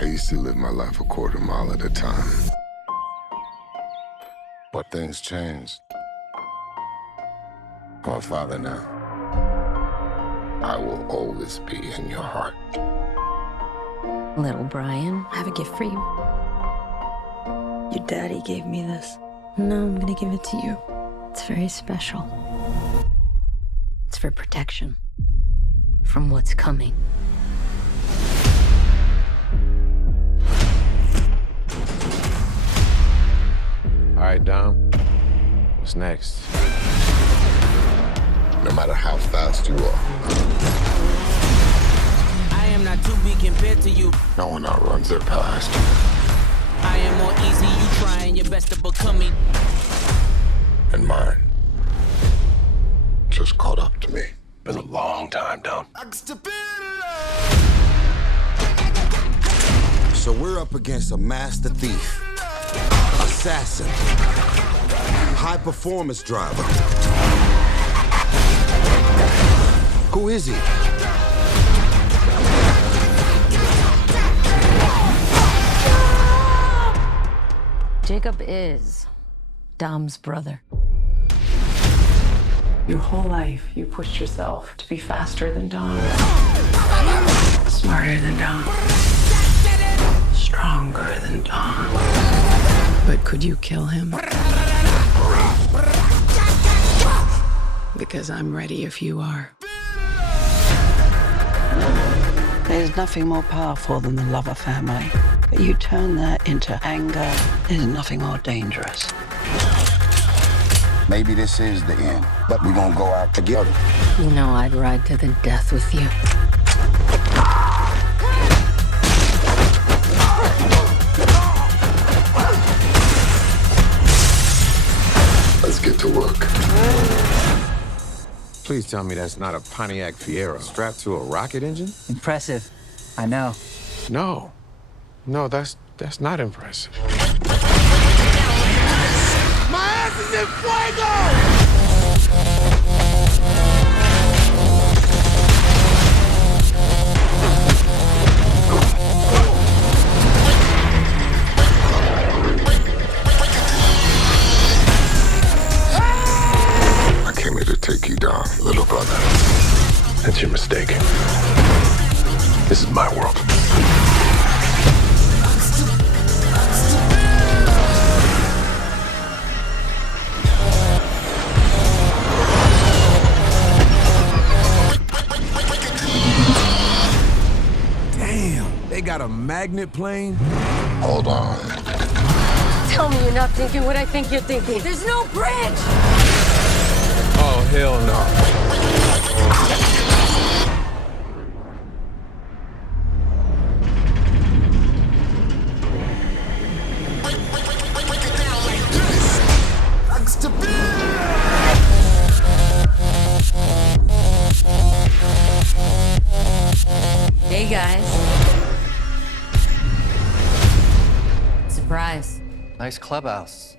I used to live my life a quarter mile at a time. But things changed. I'm a father now. I will always be in your heart. Little Brian, I have a gift for you. Your daddy gave me this. No, I'm gonna give it to you. It's very special. It's for protection from what's coming. All right, Dom. What's next? No matter how fast you are, I am not to be compared to you. no one outruns their past. I am more easy, you trying your best to become me. And mine just caught up to me. Been a long time, Dom. So we're up against a master thief, assassin, high-performance driver. Who is he? Jacob is Dom's brother. Your whole life, you pushed yourself to be faster than Dom, smarter than Dom, stronger than Dom. But could you kill him? Because I'm ready if you are. There's nothing more powerful than the love of family. But you turn that into anger, there's nothing more dangerous. Maybe this is the end, but we're gonna go out together. You know I'd ride to the death with you. Let's get to work. Please tell me that's not a Pontiac Fiero strapped to a rocket engine? Impressive. I know. No. No, that's not impressive. My ass is in fuego! I came here to take you down, little brother. That's your mistake. This is my world. They got a magnet plane? Hold on. Tell me you're not thinking what I think you're thinking. There's no bridge! Oh, hell no. Hey, guys. Surprise. Nice clubhouse.